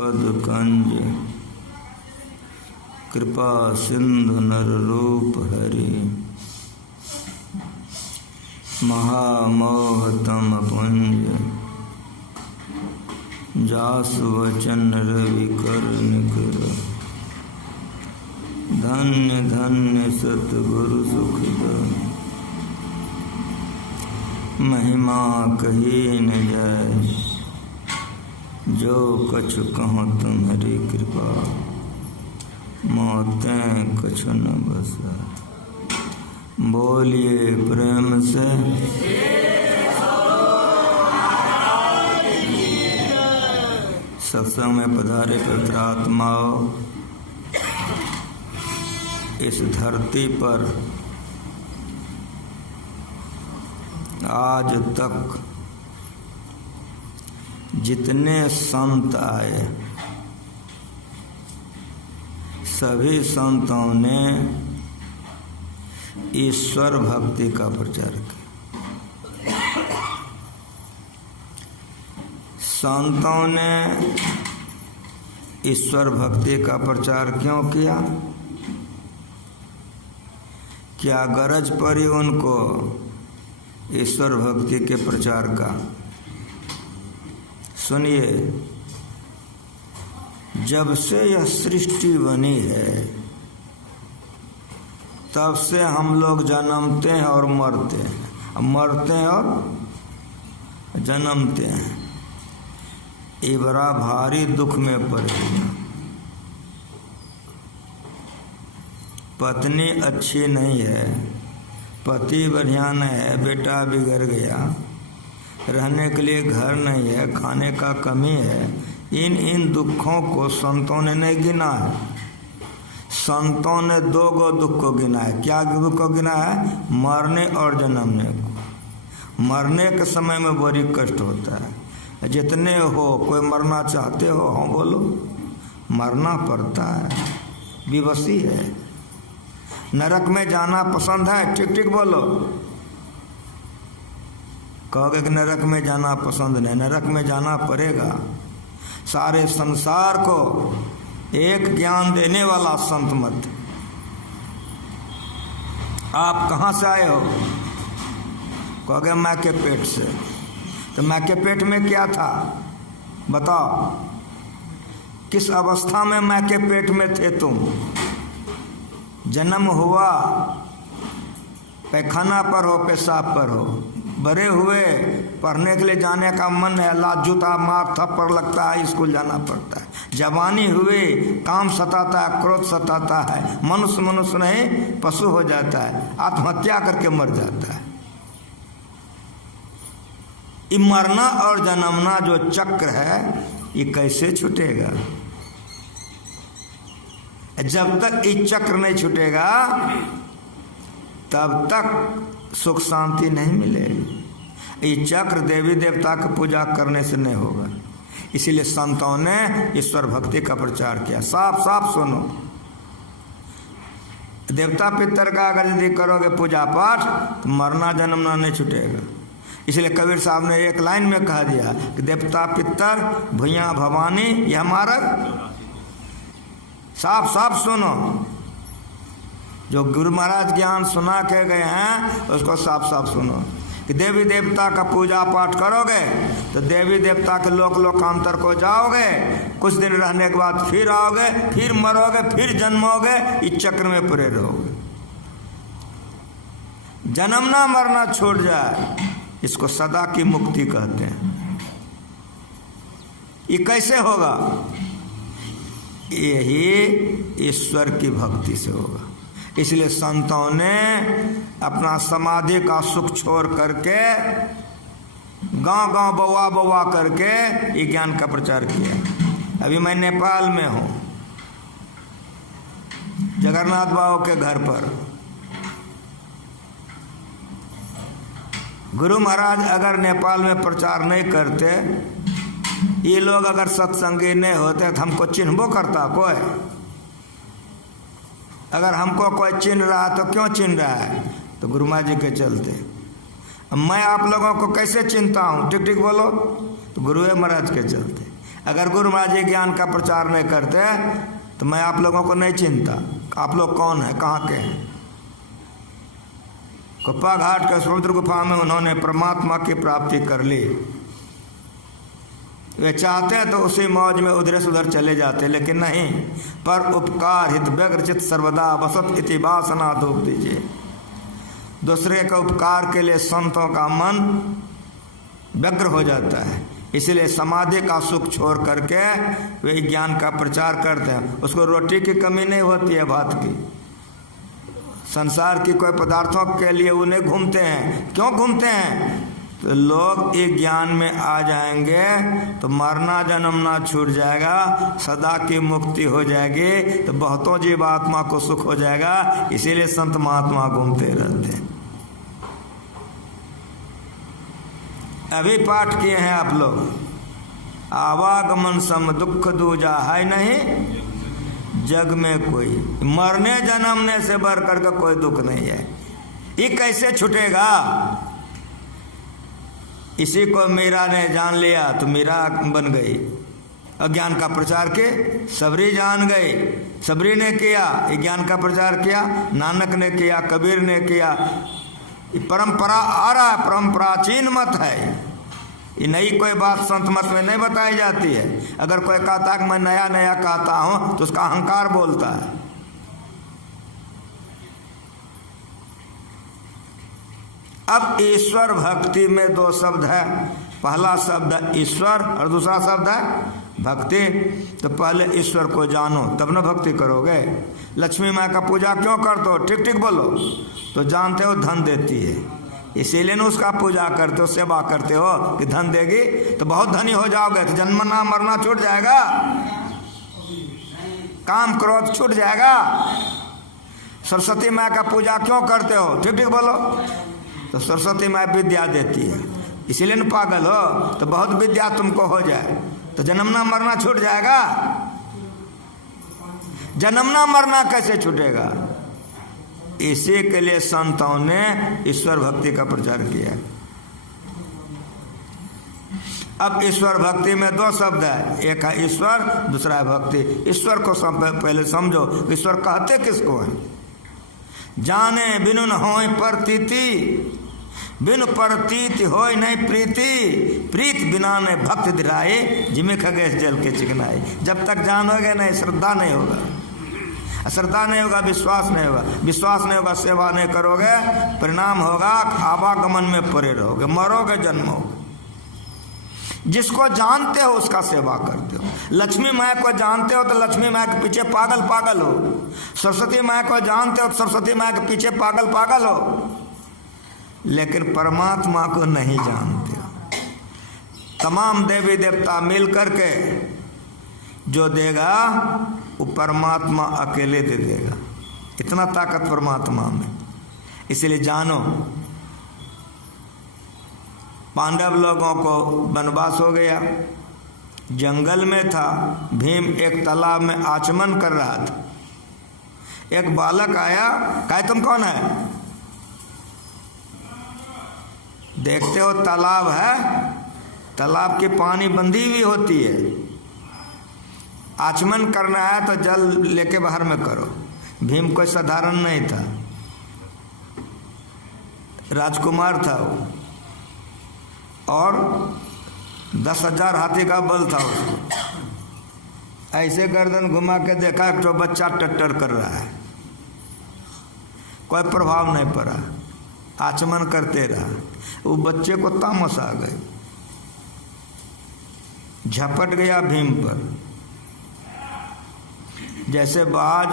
पद कंज कृपा सिंधु नर रूप हरि महामोहतम पुंज जासु वचन रवि कर निकर धन्य धन्य सतगुरु सुखद महिमा कही न जाय जो कछु कहो तुम्हारी कृपा मौतें कछु न बसा। बोलिए प्रेम से सत्संग में पधारे पवित्र आत्माओं, इस धरती पर आज तक जितने संत आए सभी संतों ने ईश्वर भक्ति का प्रचार किया। संतों ने ईश्वर भक्ति का प्रचार क्यों किया? क्या गरज पड़ी उनको ईश्वर भक्ति के प्रचार का? सुनिए, जब से यह सृष्टि बनी है तब से हम लोग जन्मते हैं और मरते हैं, मरते हैं और जन्मते हैं। ये बड़ा भारी दुख में पड़ेगा। पत्नी अच्छी नहीं है, पति बढ़िया नहीं है, बेटा बिगड़ गया, रहने के लिए घर नहीं है, खाने का कमी है। इन दुखों को संतों ने नहीं गिना है। संतों ने दो गो दुख को गिना है। क्या दुख को गिना है? मरने और जन्मने को। मरने के समय में बड़ी कष्ट होता है। जितने हो, कोई मरना चाहते हो? हाँ बोलो। मरना पड़ता है, विवशी है। नरक में जाना पसंद है? ठीक ठीक बोलो। कहोगे कि नरक में जाना पसंद नहीं, नरक में जाना पड़ेगा। सारे संसार को एक ज्ञान देने वाला संत मत। आप कहाँ से आए हो? कहोगे माँ के पेट से। तो माँ के पेट में क्या था बताओ? किस अवस्था में माँ के पेट में थे तुम? जन्म हुआ पैखाना पर हो, पेशाब पर हो। बड़े हुए, पढ़ने के लिए जाने का मन है, लात जूता मार थप्पड़ लगता है, स्कूल जाना पड़ता है। जवानी हुए, काम सताता है, क्रोध सताता है, मनुष्य नहीं पशु हो जाता है, आत्महत्या करके मर जाता है। ये मरना और जन्मना जो चक्र है, ये कैसे छूटेगा? जब तक ये चक्र नहीं छूटेगा तब तक सुख शांति नहीं मिलेगी। ये चक्र देवी देवता की पूजा करने से नहीं होगा। इसीलिए संतों ने ईश्वर भक्ति का प्रचार किया। साफ साफ सुनो, देवता पितर का अगर यदि करोगे पूजा पाठ तो मरना जन्मना नहीं छूटेगा। इसलिए कबीर साहब ने एक लाइन में कह दिया कि देवता पितर भैया भवानी ये हमारा। साफ साफ सुनो, जो गुरु महाराज ज्ञान सुना के गए हैं उसको साफ साफ सुनो कि देवी देवता का पूजा पाठ करोगे तो देवी देवता के लोकांतर को जाओगे। कुछ दिन रहने के बाद फिर आओगे, फिर मरोगे, फिर जन्मोगे। इस चक्र में पूरे रहोगे। जन्मना मरना छूट जाए, इसको सदा की मुक्ति कहते हैं। ये कैसे होगा? यही ईश्वर की भक्ति से होगा। इसलिए संतों ने अपना समाधि का सुख छोड़ करके गांव गांव बउआ बउआ करके ये ज्ञान का प्रचार किया। अभी मैं नेपाल में हूँ, जगन्नाथ बाबू के घर पर। गुरु महाराज अगर नेपाल में प्रचार नहीं करते, ये लोग अगर सत्संगी नहीं होते तो हमको चिन्हबो करता कोई? अगर हमको कोई चिन्ह रहा तो क्यों चिन्ह रहा है? तो गुरु महाराज जी के चलते। मैं आप लोगों को कैसे चिन्हता हूँ? ठीक ठीक बोलो। तो गुरु महाराज के चलते। अगर गुरु महाराज जी ज्ञान का प्रचार नहीं करते तो मैं आप लोगों को नहीं चिंता। आप लोग कौन है, कहाँ के हैं। कुप्पा घाट के समुद्र गुफा में उन्होंने परमात्मा की प्राप्ति कर ली। वे चाहते हैं तो उसी मौज में उधर से उधर चले जाते, लेकिन नहीं। पर उपकार हित व्यग्र चित सर्वदा वसत इति वासना धूप दीजिए। दूसरे के उपकार के लिए संतों का मन व्यग्र हो जाता है, इसलिए समाधि का सुख छोड़ करके वे ज्ञान का प्रचार करते हैं। उसको रोटी की कमी नहीं होती है, भात की। संसार की कोई पदार्थों के लिए उन्हें घूमते हैं। क्यों घूमते हैं? तो लोग एक ज्ञान में आ जाएंगे तो मरना जन्मना छूट जाएगा, सदा की मुक्ति हो जाएगी, तो बहुतों जीवात्मा को सुख हो जाएगा। इसीलिए संत महात्मा घूमते रहते हैं। अभी पाठ किए हैं आप लोग, आवागमन सम दुख दूजा है नहीं जग में कोई, मरने जन्मने से बढ़ करके कोई दुख नहीं है। ये कैसे छूटेगा? इसी को मीरा ने जान लिया तो मीरा बन गई। अज्ञान का प्रचार के सबरी जान गई, सबरी ने किया ज्ञान का प्रचार किया, नानक ने किया, कबीर ने किया। परंपरा आ रहा है, परंपरा प्राचीन मत है, ये नई कोई बात संत मत में नहीं बताई जाती है। अगर कोई कहता है कि मैं नया नया कहता हूं तो उसका अहंकार बोलता है। अब ईश्वर भक्ति में दो शब्द है, पहला शब्द है ईश्वर और दूसरा शब्द है भक्ति। तो पहले ईश्वर को जानो तब ना भक्ति करोगे। लक्ष्मी माँ का पूजा क्यों करते हो? ठीक ठीक बोलो। तो जानते हो धन देती है, इसीलिए ना उसका पूजा करते हो, सेवा करते हो कि धन देगी तो बहुत धनी हो जाओगे, तो जन्मना मरना छूट जाएगा, काम क्रोध छूट जाएगा। सरस्वती माँ का पूजा क्यों करते हो? ठीक ठीक बोलो। तो सरस्वती माँ विद्या देती है, इसीलिए न पागल हो, तो बहुत विद्या तुमको हो जाए तो जन्मना मरना छूट जाएगा। जन्मना मरना कैसे छूटेगा? इसी के लिए संतों ने ईश्वर भक्ति का प्रचार किया। अब ईश्वर भक्ति में दो शब्द है, एक है ईश्वर, दूसरा है भक्ति। ईश्वर को पहले समझो, ईश्वर कहते किसको है? जाने बिनु न होय प्रतीति, बिनु प्रतीति होय नहीं प्रीति, प्रीत बिना ने भक्त दिराए, जिमे खगेश जल के चिकनाए। जब तक जानोगे नहीं, श्रद्धा नहीं होगा, श्रद्धा नहीं होगा, विश्वास नहीं होगा, विश्वास नहीं होगा, सेवा नहीं करोगे, परिणाम होगा आवागमन में पड़े रहोगे, मरोगे, जन्मोगे। जिसको जानते हो उसका सेवा करते हो। लक्ष्मी माँ को जानते हो तो लक्ष्मी माँ के पीछे पागल पागल हो। सरस्वती माँ को जानते हो तो सरस्वती माँ के पीछे पागल पागल हो। लेकिन परमात्मा को नहीं जानते हो। तमाम देवी देवता मिल करके जो देगा वो परमात्मा अकेले दे देगा। इतना ताकत परमात्मा में, इसलिए जानो। पांडव लोगों को वनवास हो गया, जंगल में था, भीम एक तालाब में आचमन कर रहा था। एक बालक आया, कहा तुम कौन है? देखते हो तालाब है, तालाब की पानी बंदी हुई होती है, आचमन करना है तो जल लेके बाहर में करो। भीम कोई साधारण नहीं था, राजकुमार था वो, और 10,000 हाथी का बल था उसको। ऐसे गर्दन घुमा के देखा एक तो बच्चा टट्टर कर रहा है, कोई प्रभाव नहीं पड़ा, आचमन करते रहा। वो बच्चे को तामस आ गए, झपट गया भीम पर, जैसे बाज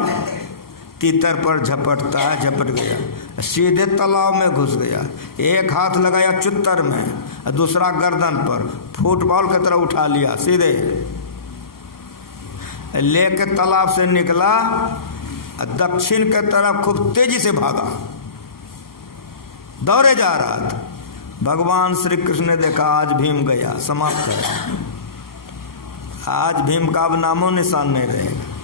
तीतर पर झपटता है, झपट गया, सीधे तालाब में घुस गया। एक हाथ लगाया चुत्तर में, दूसरा गर्दन पर, फुटबॉल की तरह उठा लिया, सीधे लेके तालाब से निकला, दक्षिण की तरफ खूब तेजी से भागा, दौड़े जा रहा था। भगवान श्री कृष्ण ने देखा आज भीम गया, समाप्त है, आज भीम का अब नामो निशान नहीं रहेगा।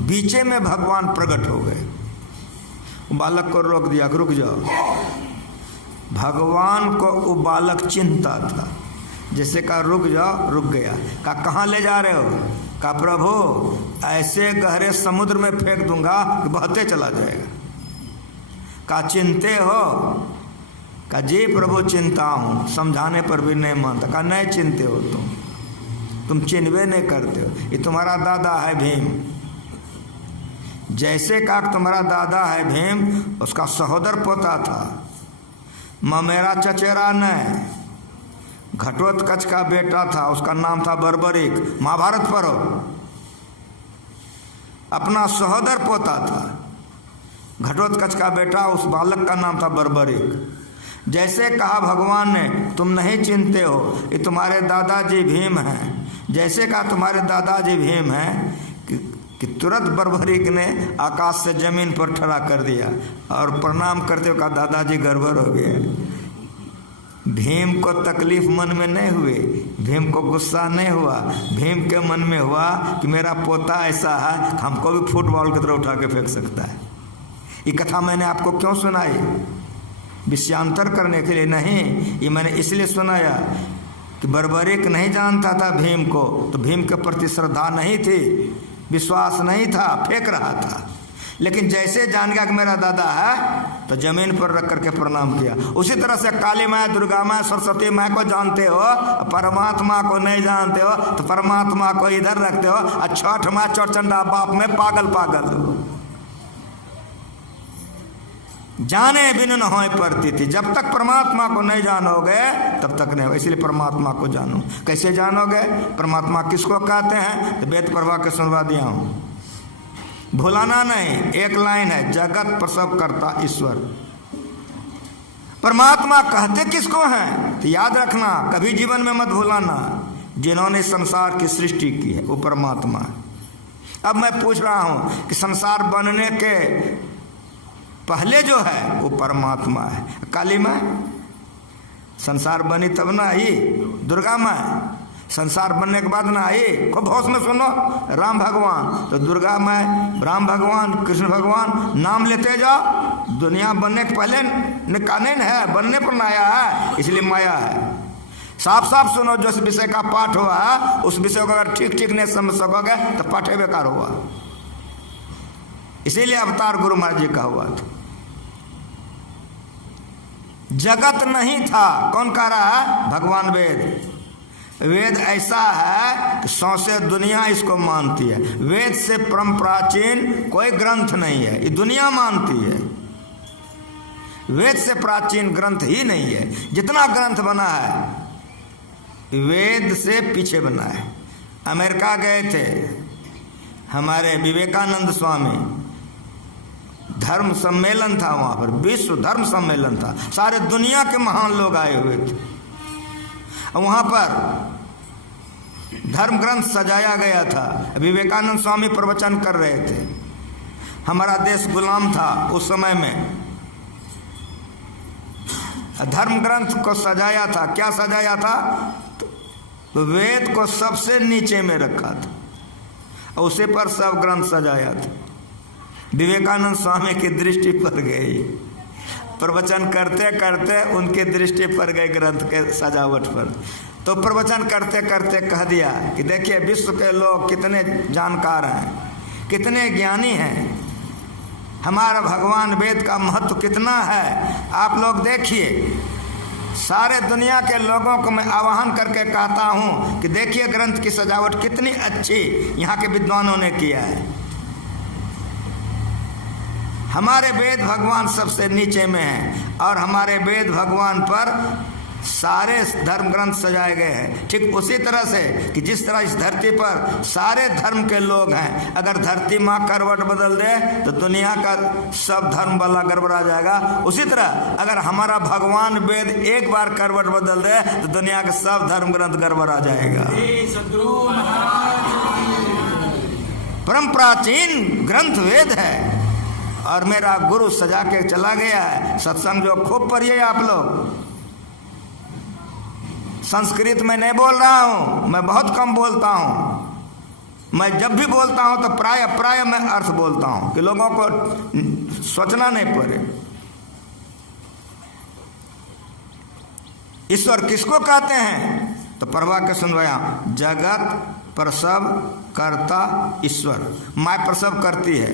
बीचे में भगवान प्रकट हो गए, बालक को रोक दिया, रुक जाओ। भगवान को वो बालक चिंता था, जैसे कहा रुक जाओ, रुक गया। कहा कहाँ ले जा रहे हो? कहा प्रभु ऐसे गहरे समुद्र में फेंक दूंगा कि बहते चला जाएगा। कहा चिंते हो? कहा जी प्रभु चिंता हूँ। समझाने पर भी नहीं मानता। कहा नहीं चिंते हो तुम चिन्हवे नहीं करते हो, ये तुम्हारा दादा है भीम। जैसे का तुम्हारा दादा है भीम, उसका सहोदर पोता था ममेरा चचेरा नहीं, घटोत्कच का बेटा था, उसका नाम था बर्बरिक। महाभारत पढ़ो, अपना सहोदर पोता था घटोत्कच का बेटा, उस बालक का नाम था बर्बरिक। जैसे कहा भगवान ने तुम नहीं चिंते हो, ये तुम्हारे दादाजी भीम हैं। जैसे कहा तुम्हारे दादाजी भीम हैं कि तुरंत बर्बरिक ने आकाश से जमीन पर खड़ा कर दिया और प्रणाम करते हुए कहा दादाजी गड़बड़ हो गया। भीम को तकलीफ मन में नहीं हुई, भीम को गुस्सा नहीं हुआ, भीम के मन में हुआ कि मेरा पोता ऐसा है हमको भी फुटबॉल की तरह उठा के फेंक सकता है। ये कथा मैंने आपको क्यों सुनाई? विषयांतर करने के लिए नहीं, ये मैंने इसलिए सुनाया कि बर्बरिक नहीं जानता था भीम को, तो भीम के प्रति श्रद्धा नहीं थी, विश्वास नहीं था, फेंक रहा था। लेकिन जैसे जान गया कि मेरा दादा है तो जमीन पर रख करके प्रणाम किया। उसी तरह से काली माँ, दुर्गा माँ, सरस्वती माँ को जानते हो, परमात्मा को नहीं जानते हो तो परमात्मा को इधर रखते हो। और छठ माँ चौचंडा बाप में पागल पागल जाने बिन न होए पड़ती थी। जब तक परमात्मा को नहीं जानोगे तब तक नहीं हो, इसलिए परमात्मा को जानो। कैसे जानोगे? परमात्मा किसको कहते हैं? तो वेद प्रभा के सुनवा दिया हूँ, भुलाना नहीं। एक लाइन है, जगत प्रसव करता ईश्वर। परमात्मा कहते किसको हैं? तो याद रखना, कभी जीवन में मत भुलाना, जिन्होंने संसार की सृष्टि की है वो परमात्मा है। अब मैं पूछ रहा हूँ कि संसार बनने के पहले जो है वो परमात्मा है। काली माँ संसार बनी तब ना आई, दुर्गा माँ संसार बनने के बाद ना आई। खूब होश में सुनो, राम भगवान तो दुर्गा माँ, राम भगवान, कृष्ण भगवान, नाम लेते जाओ। दुनिया बनने के पहले कानून है, बनने पर ना आया है, इसलिए माया है। साफ साफ सुनो, जो विषय का पाठ हुआ है उस विषय को अगर ठीक ठीक नहीं समझ सकोगे तो पाठ बेकार हुआ। इसीलिए अवतार गुरु महाराज जी का हुआ था। जगत नहीं था, कौन कह रहा है? भगवान वेद। वेद ऐसा है कि सौंसे दुनिया इसको मानती है। वेद से परम प्राचीन कोई ग्रंथ नहीं है, ये दुनिया मानती है। वेद से प्राचीन ग्रंथ ही नहीं है। जितना ग्रंथ बना है वेद से पीछे बना है। अमेरिका गए थे हमारे विवेकानंद स्वामी, धर्म सम्मेलन था वहाँ पर, विश्व धर्म सम्मेलन था, सारे दुनिया के महान लोग आए हुए थे। वहाँ पर धर्म ग्रंथ सजाया गया था, विवेकानंद स्वामी प्रवचन कर रहे थे। हमारा देश गुलाम था उस समय में, धर्म ग्रंथ को सजाया था। क्या सजाया था? तो वेद को सबसे नीचे में रखा था, उसे पर सब ग्रंथ सजाया था। विवेकानंद स्वामी की दृष्टि पर गई, प्रवचन करते करते उनकी दृष्टि पर गई ग्रंथ के सजावट पर। तो प्रवचन करते करते कह दिया कि देखिए विश्व के लोग कितने जानकार हैं, कितने ज्ञानी हैं, हमारा भगवान वेद का महत्व कितना है। आप लोग देखिए, सारे दुनिया के लोगों को मैं आह्वान करके कहता हूँ कि देखिए ग्रंथ की सजावट कितनी अच्छी यहाँ के विद्वानों ने किया है। हमारे वेद भगवान सबसे नीचे में हैं और हमारे वेद भगवान पर सारे धर्म ग्रंथ सजाए गए हैं। ठीक उसी तरह से कि जिस तरह इस धरती पर सारे धर्म के लोग हैं, अगर धरती माँ करवट बदल दे तो दुनिया का सब धर्म वाला गड़बड़ा जाएगा। उसी तरह अगर हमारा भगवान वेद एक बार करवट बदल दे तो दुनिया के सब धर्म ग्रंथ गड़बड़ा जाएगा। परम प्राचीन ग्रंथ वेद है और मेरा गुरु सजा के चला गया है। सत्संग जो खूब पढ़िए आप लोग। संस्कृत में नहीं बोल रहा हूँ, मैं बहुत कम बोलता हूँ। मैं जब भी बोलता हूँ तो प्राय मैं अर्थ बोलता हूँ कि लोगों को सोचना नहीं पड़े। ईश्वर किसको कहते हैं? तो प्रभा के सुनवाया, जगत प्रसव करता ईश्वर। माँ प्रसव करती है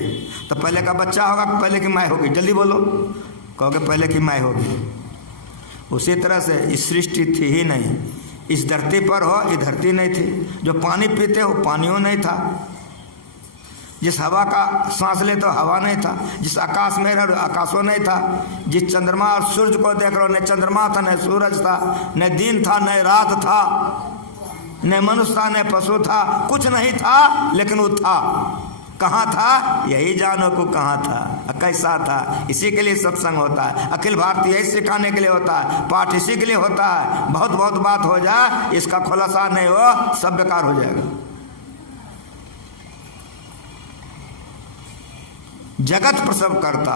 तो पहले का बच्चा होगा, पहले की माँ होगी? जल्दी बोलो, कहोगे पहले की माँ होगी। उसी तरह से इस सृष्टि थी ही नहीं। इस धरती पर हो, ये धरती नहीं थी। जो पानी पीते हो, पानियों नहीं था। जिस हवा का सांस ले तो हवा नहीं था। जिस आकाश में रहो, आकाशों नहीं था। जिस चंद्रमा और सूरज को देख रहे हो, न चंद्रमा था, न सूरज था, न दिन था, न रात था, न मनुष्य था, न पशु था, कुछ नहीं था, लेकिन वो था। कहाँ था? यही जानो को कहाँ था, कैसा था। इसी के लिए सत्संग होता है। अखिल भारतीय यही सिखाने के लिए होता है, पाठ इसी के लिए होता है। बहुत बहुत बात हो जाए, इसका खुलासा नहीं हो, सब बेकार हो जाएगा। जगत प्रसव करता,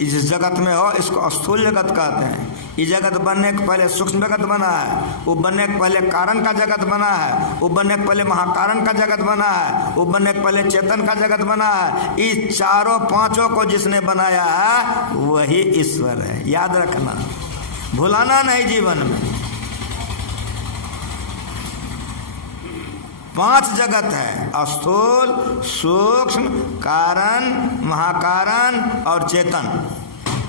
इस जगत में हो, इसको स्थूल जगत कहते हैं। ये जगत बनने के पहले सूक्ष्म जगत बना है, वो बनने के पहले कारण का जगत बना है, वो बनने के पहले महाकारण का जगत बना है, वो बनने के पहले चेतन का जगत बना है। इस चारों पांचों को जिसने बनाया है वही ईश्वर है। याद रखना, भुलाना नहीं जीवन में। 5 जगत है, स्थूल, सूक्ष्म, कारण, महाकारण और चेतन।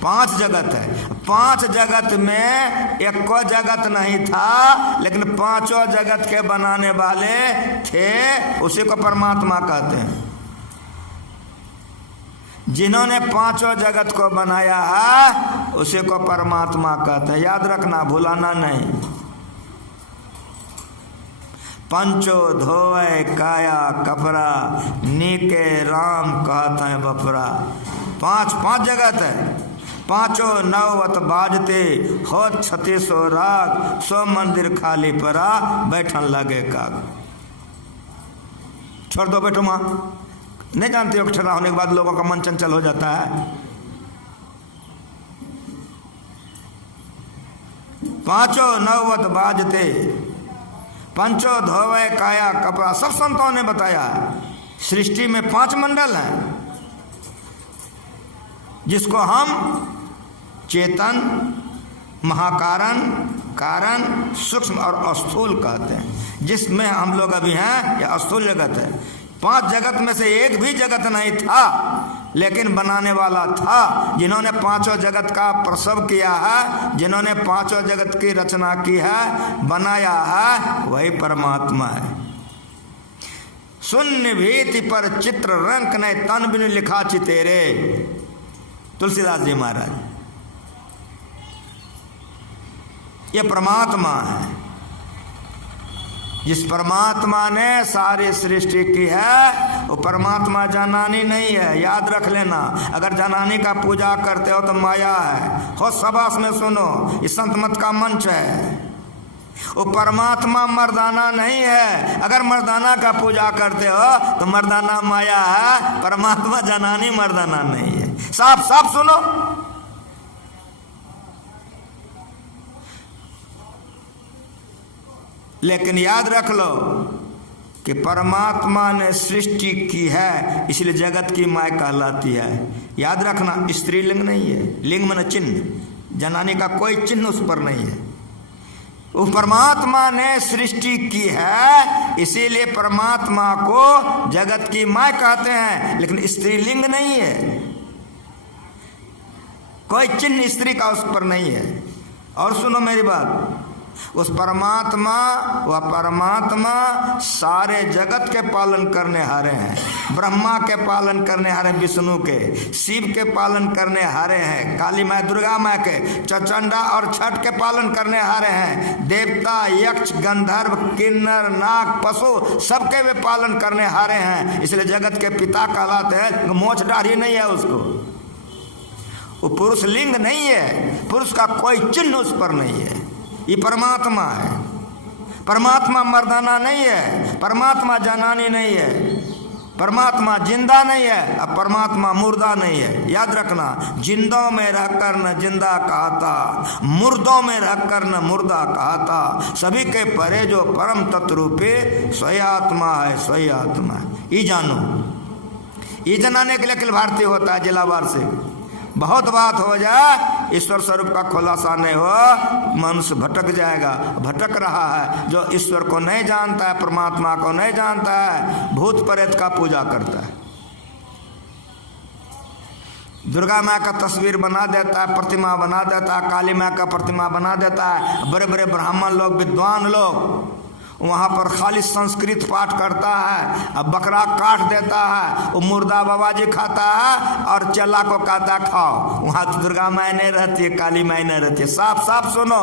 5 जगत है। 5 जगत में एक को जगत नहीं था, लेकिन पांचों जगत के बनाने वाले थे, उसी को परमात्मा कहते हैं। जिन्होंने पांचों जगत को बनाया है उसी को परमात्मा कहते हैं। याद रखना, भुलाना नहीं। पंचो धोए काया कपड़ा, नीके राम कहते हैं बपरा। 5 जगत है। पांचों नवत बाजते हो 36 राग, 100 मंदिर खाली परा, बैठन लगे काग। छोड़ दो, बैठो माँ। नहीं जानते हो, ठहरा होने के बाद लोगों का मन चंचल हो जाता है। 5 नवत बाजते, पंचो धोवे काया कपड़ा। सब संतों ने बताया सृष्टि में 5 मंडल हैं, जिसको हम चेतन, महाकारण, कारण, सूक्ष्म और स्थूल कहते हैं। जिसमें हम लोग अभी हैं, यह स्थूल जगत है। 5 जगत में से एक भी जगत नहीं था, लेकिन बनाने वाला था। जिन्होंने 5 जगत का प्रसव किया है, जिन्होंने 5 जगत की रचना की है, बनाया है, वही परमात्मा है। शून्य भीति पर चित्र रंक ने तन बिन लिखा चितेरे, तुलसीदास जी महाराज। ये परमात्मा है। जिस परमात्मा ने सारी सृष्टि की है, वो परमात्मा जनानी नहीं है। याद रख लेना, अगर जनानी का पूजा करते हो तो माया है। हो सबास में सुनो, ये संत मत का मंच है। वो परमात्मा मर्दाना नहीं है। अगर मर्दाना का पूजा करते हो तो मर्दाना माया है, परमात्मा जनानी मर्दाना नहीं है। साफ साफ सुनो। लेकिन याद रख लो कि परमात्मा ने सृष्टि की है, इसलिए जगत की माय कहलाती है। याद रखना, स्त्रीलिंग नहीं है, लिंग मन चिन्ह, जनानी का कोई चिन्ह उस पर नहीं है। वो परमात्मा ने सृष्टि की है, इसीलिए परमात्मा को जगत की माय कहते हैं, लेकिन स्त्रीलिंग नहीं है, कोई चिन्ह स्त्री का उस पर नहीं है। और सुनो मेरी बात, उस परमात्मा, वह परमात्मा सारे जगत के पालन करने हारे हैं। ब्रह्मा के पालन करने हारे, विष्णु के, शिव के पालन करने हारे हैं, काली माँ दुर्गा माँ के, चचंडा और छठ के पालन करने हारे हैं, देवता, यक्ष, गंधर्व, किन्नर, नाग, पशु, सबके वे पालन करने हारे हैं। इसलिए जगत के पिता कहलाते हैं। मोछ दाढ़ी नहीं है उसको, वो पुरुष लिंग नहीं है, पुरुष का कोई चिन्ह उस पर नहीं है। ये परमात्मा है। परमात्मा मर्दाना नहीं है, परमात्मा जनानी नहीं है, परमात्मा जिंदा नहीं है, अब परमात्मा मुर्दा नहीं है। याद रखना, जिंदों में रहकर न जिंदा कहता, मुर्दों में रहकर न मुर्दा कहता, सभी के परे जो परम तत्वरूपे स्वयं आत्मा है, स्वयं आत्मा है। ये जानो, ये जनाने के लिए अखिल भारतीय होता है जिलावार से। बहुत बात हो जाए ईश्वर स्वरूप का खुलासा नहीं हो, मनुष्य भटक जाएगा। भटक रहा है जो ईश्वर को नहीं जानता है, परमात्मा को नहीं जानता है, भूत प्रेत का पूजा करता है। दुर्गा माँ का तस्वीर बना देता है, प्रतिमा बना देता है, काली माँ का प्रतिमा बना देता है। बड़े बड़े ब्राह्मण लोग, विद्वान लोग वहाँ पर खाली संस्कृत पाठ करता है, अब बकरा काट देता है, वो मुर्दा बाबाजी खाता है और चेला को कहता खाओ। वहाँ तो दुर्गा माँ नहीं रहती है, काली माँ नहीं रहती है। साफ साफ सुनो,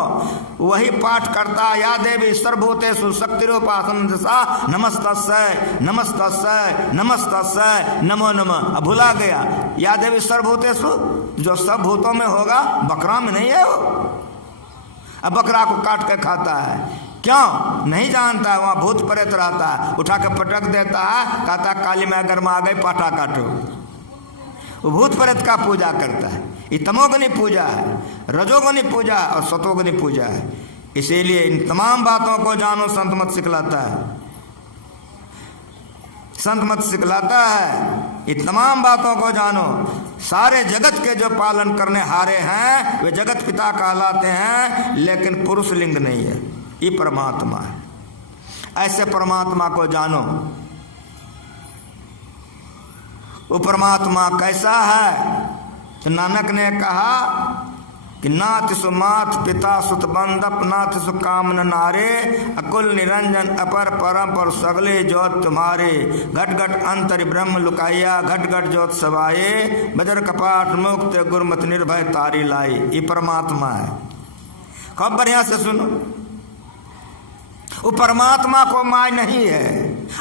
वही पाठ करता है, या देवी सर्वभूतेषु शक्तिरूपासनं नमस्तस्यै नमस्तस्यै नमस्तस्यै नमो नमः। अब भुला गया, या देवी सर्वभूतेषु, जो सब भूतों में होगा, बकरा में नहीं है वो। अब बकरा को काट के खाता है, क्यों? नहीं जानता है, वहाँ भूत प्रेत रहता है, उठा के पटक देता है, कहता काली माँ घर में आ गई, पाठा काटो। वो भूत प्रेत का पूजा करता है। ये तमोगुनी पूजा है, रजोगुनी पूजा और सतोगुनी पूजा है। इसीलिए इन तमाम बातों को जानो, संत मत सिखलाता है, संत मत सिखलाता है। इन तमाम बातों को जानो। सारे जगत के जो पालन करने हारे हैं वे जगत पिता कहलाते हैं, लेकिन पुरुष लिंग नहीं है, ये परमात्मा है। ऐसे परमात्मा को जानो। वो परमात्मा कैसा है? तो नानक ने कहा कि नाथ सु माथ पिता सुत बंदप, नाथ सु कामन नारे, अकुल निरंजन अपर परम पर सगले ज्योत तुम्हारे, घट घट अंतर ब्रह्म लुकाइया, घट घट ज्योत सवाए, बजर कपाट मुक्त गुरमत निर्भय तारी लाई। ये परमात्मा है। खूब बढ़िया से सुनो, वो परमात्मा को माय नहीं है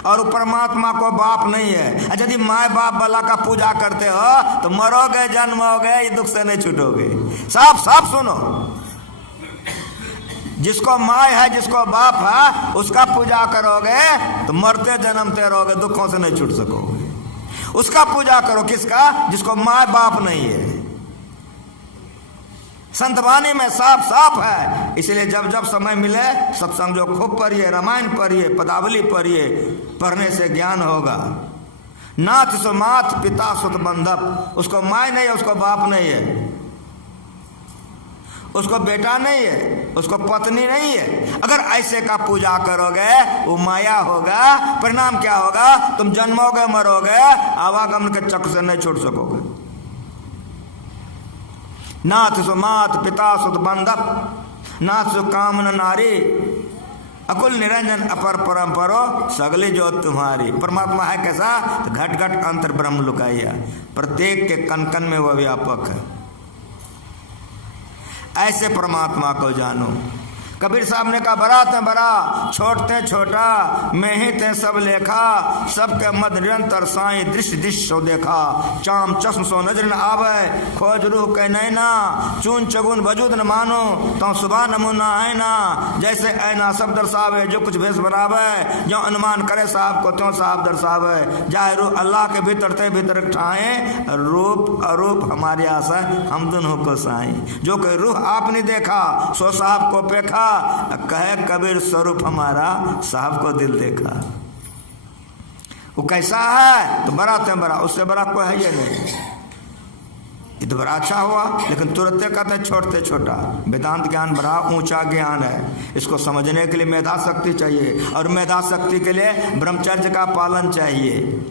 और वो परमात्मा को बाप नहीं है। यदि माय बाप वाला का पूजा करते हो तो मरोगे, जन्मोगे, ये दुख से नहीं छूटोगे। साफ साफ सुनो, जिसको माय है, जिसको बाप है, उसका पूजा करोगे तो मरते जन्मते रहोगे, दुखों से नहीं छूट सकोगे। उसका पूजा करो, किसका? जिसको माय बाप नहीं है। संतवाणी में साफ साफ है। इसलिए जब जब समय मिले सत्संग जो खूब पढ़िए, रामायण पढ़िए, पदावली पढ़िए, पढ़ने से ज्ञान होगा। नाथ सो माथ पिता सुत बंधप, उसको माय नहीं है, उसको बाप नहीं है, उसको बेटा नहीं है, उसको पत्नी नहीं है। अगर ऐसे का पूजा करोगे वो माया होगा। परिणाम क्या होगा? तुम जन्मोगे, मरोगे, आवागमन के चक्र से नहीं छोड़ सकोगे। नाथ सु मात पिता सुत बंधप, नाथ सु कामन नारी, अकुल निरंजन अपर परम परो, सगले ज्योत तुम्हारी। परमात्मा है कैसा? तो घट घट अंतर ब्रह्म लुकाइया, प्रत्येक के कण कण में वह व्यापक है। ऐसे परमात्मा को जानो। कबीर साहब ने कहा बड़ा ते बड़ा, छोटते छोटा, मैं ही ते सब लेखा, सबके मद निरंतर साईं दृश्य दृश्य सो देखा, चाम चश्म सो नजर न आवे, खोज रूह के नैना, चून चगुन वजूद न मानो, तो सुबह नमूना आईना, जैसे ऐना सब दर्शावे, जो कुछ भेष बनावे, जो अनुमान करे साहब को त्यों साहब दर्शावे, जाहे रूह अल्लाह के भीतर ते भीतर ठाए, रूप अरूप हमारी आशा हम दोनों को साईं, जो कि रूह आपने देखा सो साहब को पेखा, कहे कबीर स्वरूप हमारा साहब को दिल देखा। वो कैसा है? तो बड़ा ते बड़ा, उससे बड़ा कोई है ये नहीं। ये तो बड़ा अच्छा हुआ, लेकिन तुरंत कहते हैं छोड़ते छोटा। वेदांत ज्ञान बड़ा ऊंचा ज्ञान है, इसको समझने के लिए मेधा शक्ति चाहिए, और मेधा शक्ति के लिए ब्रह्मचर्य का पालन चाहिए।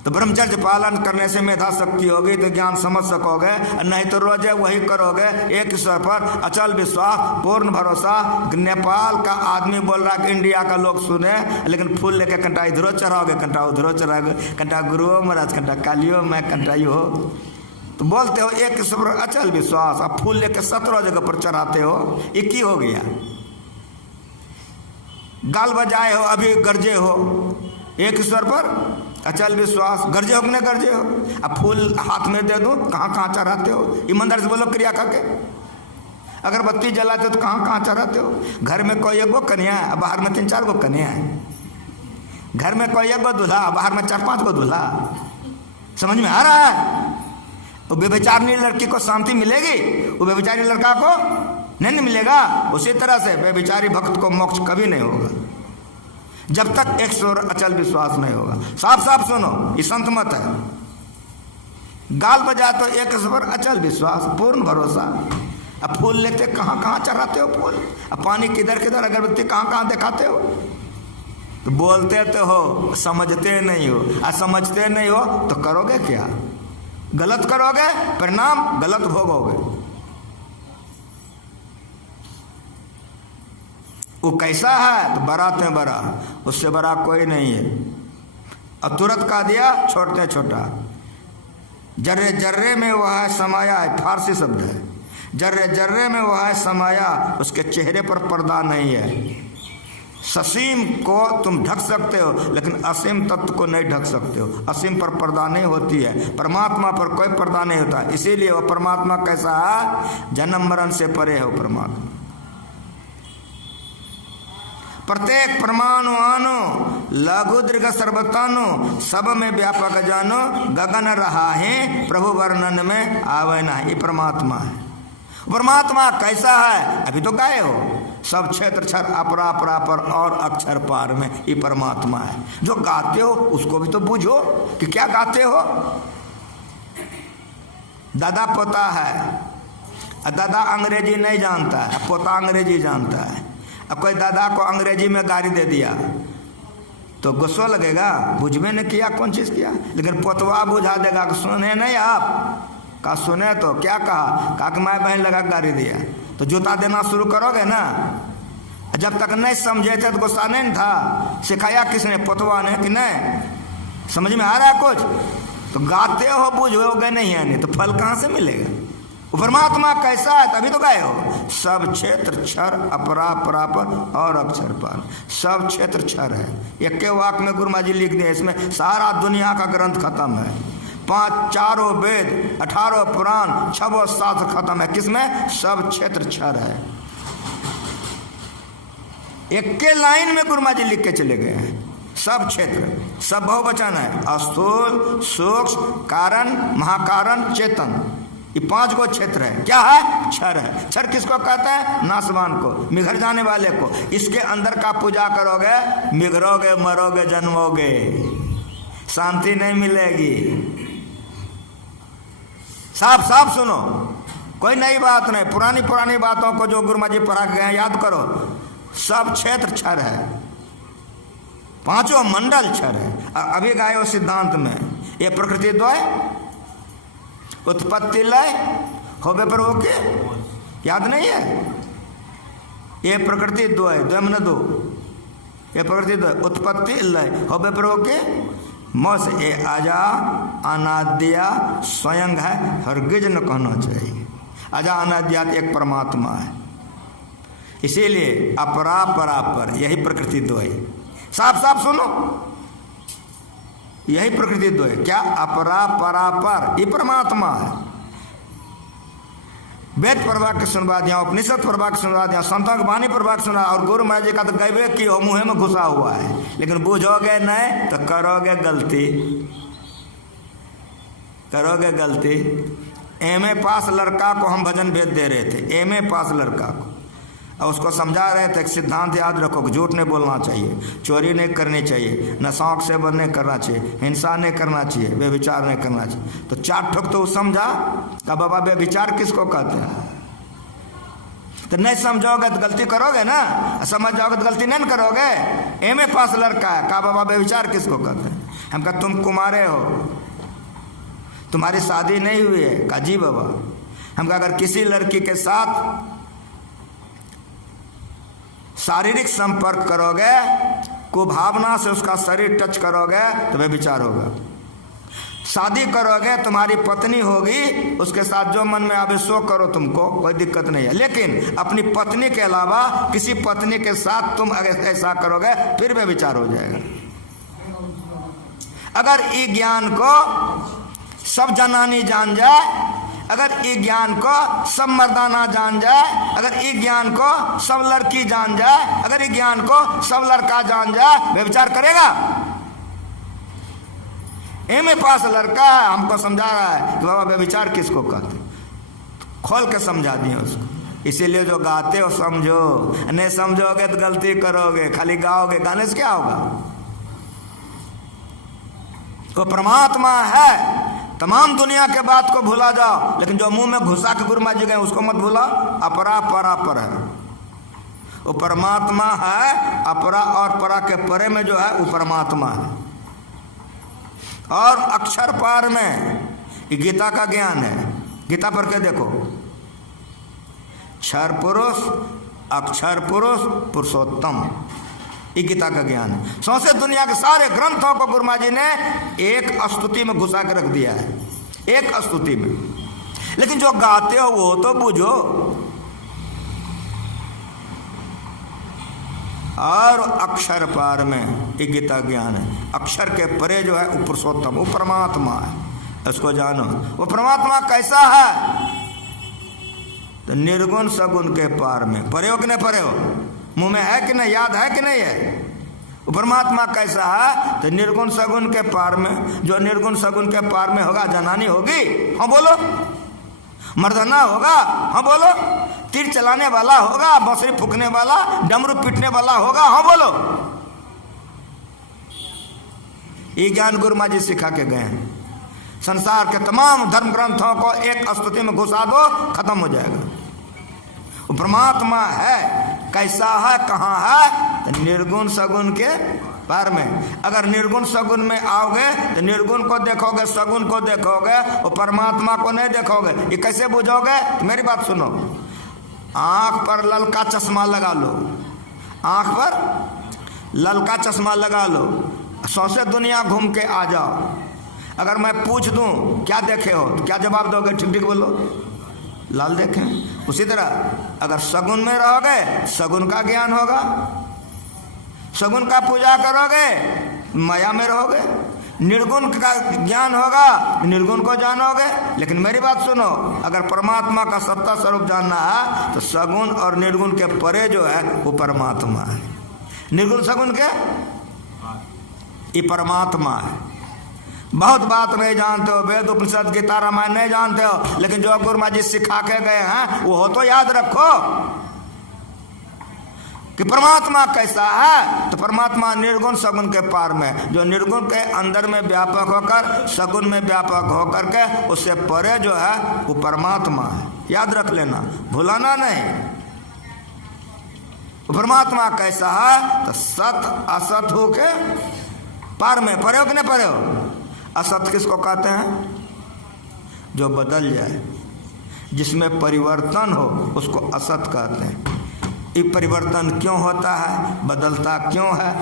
तो ब्रह्मचर्य पालन करने से मेधा शक्ति होगी तो ज्ञान समझ सकोगे, नहीं तो रोजे वही करोगे। एक ईश्वर पर अचल विश्वास, पूर्ण भरोसा। नेपाल का आदमी बोल रहा कि इंडिया का लोग सुने, लेकिन फूल लेके कंटा इधरो चढ़ाओगे, कंटा उधरो चढ़ाओगे, कंटा गुरुओ महाराज, कंटा कालियो मैं कंटाइयो हो, तो बोलते हो एक ईश्वर पर अचल विश्वास, अब फूल लेके 17 जगह पर चढ़ाते हो। एक ही हो गया, गाल बजाए हो, अभी गर्जे हो। एक ईश्वर पर अचल विश्वास, गर्जे हो कि नहीं गर्जे हो? अब फूल हाथ में दे दो, कहाँ कहाँ चढ़ाते हो? ईमानदार से बोलो क्रिया करके। अगरबत्ती जलाते हो तो कहाँ कहाँ चढ़ाते हो? घर में कोई एक गो कन्या है, बाहर में 3-4 गो कन्या है। घर में कोई एक गो दूल्हा, बाहर में 4-5 गो दूल्हा। समझ में आ रहा है? वो व्यभिचारिणी लड़की को शांति मिलेगी, वो व्यभिचारी लड़का को नहीं मिलेगा। उसी तरह से व्यभिचारी भक्त को मोक्ष कभी नहीं होगा जब तक एक स्वर अचल विश्वास नहीं होगा। साफ साफ सुनो, ये संत मत है। गाल बजा तो एक सबर अचल विश्वास, पूर्ण भरोसा। अब फूल लेते कहाँ कहाँ चढ़ाते हो फूल, अब पानी किधर किधर, अगरबत्ती कहाँ कहाँ दिखाते हो। तो बोलते तो हो, समझते नहीं हो, और समझते नहीं हो तो करोगे क्या? गलत करोगे, परिणाम गलत भोगोगे। वो कैसा है तो बराते बड़ा, उससे बड़ा कोई नहीं है। और तुरंत कह दिया छोटे छोटा। जर्रे जर्रे में वह है समाया, है फारसी शब्द है। जर्रे जर्रे में वह है समाया, उसके चेहरे पर पर्दा नहीं है। ससीम को तुम ढक सकते हो, लेकिन असीम तत्व को नहीं ढक सकते हो। असीम पर पर्दा नहीं होती है, परमात्मा पर कोई पर्दा नहीं होता। इसीलिए वह परमात्मा कैसा है? जन्म मरण से परे है वो परमात्मा। प्रत्येक परमाणु अणु लघु दीर्घ सर्वतानु, सब में व्यापक जानो, गगन रहा है प्रभु वर्णन में आवे ना। ये परमात्मा है। परमात्मा कैसा है? अभी तो गाये हो, सब क्षेत्र क्षर अपरा परापर और अक्षर पार में ये परमात्मा है। जो गाते हो उसको भी तो बूझो कि क्या गाते हो। दादा पोता है, दादा अंग्रेजी नहीं जानता है, पोता अंग्रेजी जानता है। अब कोई दादा को अंग्रेजी में गाली दे दिया तो गुस्सा लगेगा, बुझबे ने किया कौन चीज़ किया। लेकिन पोतवा बुझा देगा कि सुने नहीं आप, का सुने तो क्या कहा कि माँ बहन लगा गाली दिया, तो जूता देना शुरू करोगे ना। जब तक नहीं समझे थे तो गुस्सा नहीं था। सिखाया किसने? पोतवा ने कि नहीं समझ में आ रहा है कुछ, तो गाते हो बुझोगे नहीं है, नहीं तो फल कहाँ से मिलेगा। परमात्मा कैसा है? तभी तो गए हो। सब क्षेत्र क्षर अपरा परापर और अक्षर पार, सब क्षेत्र क्षर है। एक के वाक्य में गुरुमा जी लिख दिए, इसमें सारा दुनिया का ग्रंथ खत्म है। 5 चारों वेद 18 पुराण 6 शास्त्र खत्म है। किसमें? सब क्षेत्र क्षर है। एक के लाइन में गुरुमा जी लिख के चले गए हैं। सब क्षेत्र, सब बहुवचन है। स्थूल सूक्ष्म कारण महाकारण चेतन, ये 5 गो क्षेत्र है। क्या है? क्षर है। क्षर किसको कहते हैं? नासवान को, मिघर जाने वाले को। इसके अंदर का पूजा करोगे मिघरोगे, मरोगे, जन्मोगे, शांति नहीं मिलेगी। साफ साफ सुनो, कोई नई बात नहीं। पुरानी पुरानी बातों को जो गुरुमा जी पढ़ा गए हैं याद करो। सब क्षेत्र क्षर है, 5 मंडल क्षर है। अभी गाये हो सिद्धांत में, ये प्रकृति द्वय उत्पत्ति लय होबे पर होके, याद नहीं है? ये प्रकृति द्वय, द्वय मन 2, ये प्रकृति द्वय उत्पत्ति लय होबे पर होके मौस। ये आजा अनाद्या स्वयं है, हरगिज न कहना चाहिए। आजा अनाद्या एक परमात्मा है। इसीलिए अपरा परापर, यही प्रकृति द्वय। साफ साफ सुनो, यही प्रकृति द्वय। क्या? अपरा परापर, ये परमात्मा है। वेद प्रभा के सुनवा दिया, उपनिषद प्रभा के सुनवा दिया, संतों की वाणी प्रभा के सुना, और गुरु महाराज जी का तो गैबे की हो, मुँह में घुसा हुआ है। लेकिन बूझोगे नहीं तो करोगे गलती, करोगे गलती। एमए पास लड़का को हम भजन भेद दे रहे थे, एमए पास लड़का को, और उसको समझा रहे थे कि सिद्धांत याद रखो कि झूठ नहीं बोलना चाहिए, चोरी नहीं करनी चाहिए, नशाओं के सेवन नहीं करना चाहिए, हिंसा नहीं करना चाहिए, व्यभिचार नहीं करना चाहिए। तो 4 ठोक तो समझा का बाबा व्यभिचार किसको कहते हैं। तो नहीं समझोगे तो गलती करोगे ना, समझ जाओगे तो गलती नहीं करोगे। एमए पास लड़का है, का बाबा व्यभिचार किसको कहते हैं। हम कहा तुम कुमारे हो, तुम्हारी शादी नहीं हुई है, का जी बाबा। हम कहा अगर किसी लड़की के साथ शारीरिक संपर्क करोगे, कुभावना से उसका शरीर टच करोगे तो व्यभिचार होगा। शादी करोगे, तुम्हारी पत्नी होगी, उसके साथ जो मन में आवे सो करो, तुमको कोई दिक्कत नहीं है। लेकिन अपनी पत्नी के अलावा किसी पत्नी के साथ तुम अगर ऐसा करोगे फिर व्यभिचार हो जाएगा। अगर ये ज्ञान को सब जनानी जान जाए, अगर ये ज्ञान को सब मर्दाना जान जाए, अगर ये ज्ञान को सब लड़की जान जाए, अगर ये ज्ञान को सब लड़का जान जाए, व्यभिचार करेगा। एमए पास लड़का है, हमको समझा रहा है कि बाबा व्यभिचार किसको कहते, खोल के समझा दिए उसको। इसीलिए जो गाते हो समझो, नहीं समझोगे तो गलती करोगे, खाली गाओगे, गाने से क्या होगा। वो परमात्मा है, तमाम दुनिया के बात को भुला जाओ, लेकिन जो मुंह में घुसा के गुरु महाराज जी गए उसको मत भूला। अपरा परा पर है, वो परमात्मा है। अपरा और परा के परे में जो है वो परमात्मा है। और अक्षर पार में ये गीता का ज्ञान है। गीता पर के देखो, क्षर पुरुष, अक्षर पुरुष, पुरुषोत्तम, ये गीता का ज्ञान है। सौंसे दुनिया के सारे ग्रंथों को गुरु महाराज जी ने एक स्तुति में घुसा के रख दिया है, एक स्तुति में। लेकिन जो गाते हो वो तो बुझो। और अक्षर पार में ये गीता ज्ञान है। अक्षर के परे जो है वो पुरुषोत्तम, वो परमात्मा है, इसको जानो। वो परमात्मा कैसा है? तो निर्गुण सगुण के पार में। परे हो कि नहीं परे हो? मुंह में है कि नहीं, याद है कि नहीं है? वो परमात्मा कैसा है? तो निर्गुण सगुण के पार में। जो निर्गुण सगुण के पार में होगा, जनानी होगी, हाँ बोलो, मर्दाना होगा, हाँ बोलो, तीर चलाने वाला होगा, बांसुरी फूकने वाला, डमरू पीटने वाला होगा, हाँ बोलो। ये ज्ञान गुरु महाराज जी सिखा के गए हैं। संसार के तमाम धर्म ग्रंथों को एक स्तुति में घुसा दो, खत्म हो जाएगा। वो परमात्मा है, कैसा है, कहाँ है? तो निर्गुण सगुण के पार में। अगर निर्गुण सगुण में आओगे तो निर्गुण को देखोगे, सगुण को देखोगे, वो परमात्मा को नहीं देखोगे। ये कैसे बुझोगे? तो मेरी बात सुनो, आंख पर ललका चश्मा लगा लो, आंख पर ललका चश्मा लगा लो, सौंसे दुनिया घूम के आ जाओ। अगर मैं पूछ दूं क्या देखे हो तो क्या जवाब दोगे? ठीक ठीक बोलो, लाल देखें। उसी तरह अगर सगुन में रहोगे, सगुन का ज्ञान होगा, सगुन का पूजा करोगे, माया में रहोगे। निर्गुण का ज्ञान होगा, निर्गुण को जानोगे। लेकिन मेरी बात सुनो, अगर परमात्मा का सत्ता स्वरूप जानना है तो सगुन और निर्गुण के परे जो है वो परमात्मा है। निर्गुण सगुन के ये परमात्मा है। बहुत बात नहीं जानते हो, वेद उपनिषद गीता रामायण नहीं जानते हो, लेकिन जो गुरु महाराज जी सिखा के गए हैं वो हो तो याद रखो कि परमात्मा कैसा है। तो परमात्मा निर्गुण सगुण के पार में, जो निर्गुण के अंदर में व्यापक होकर सगुण में व्यापक होकर के उससे परे जो है वो परमात्मा है। याद रख लेना, भुलाना नहीं। परमात्मा कैसा है? तो सत असत हो के पार में। परे हो कि नहीं परे हो? असत किसको कहते हैं? जो बदल जाए, जिसमें परिवर्तन हो उसको असत कहते हैं। ये परिवर्तन क्यों होता है, बदलता क्यों है?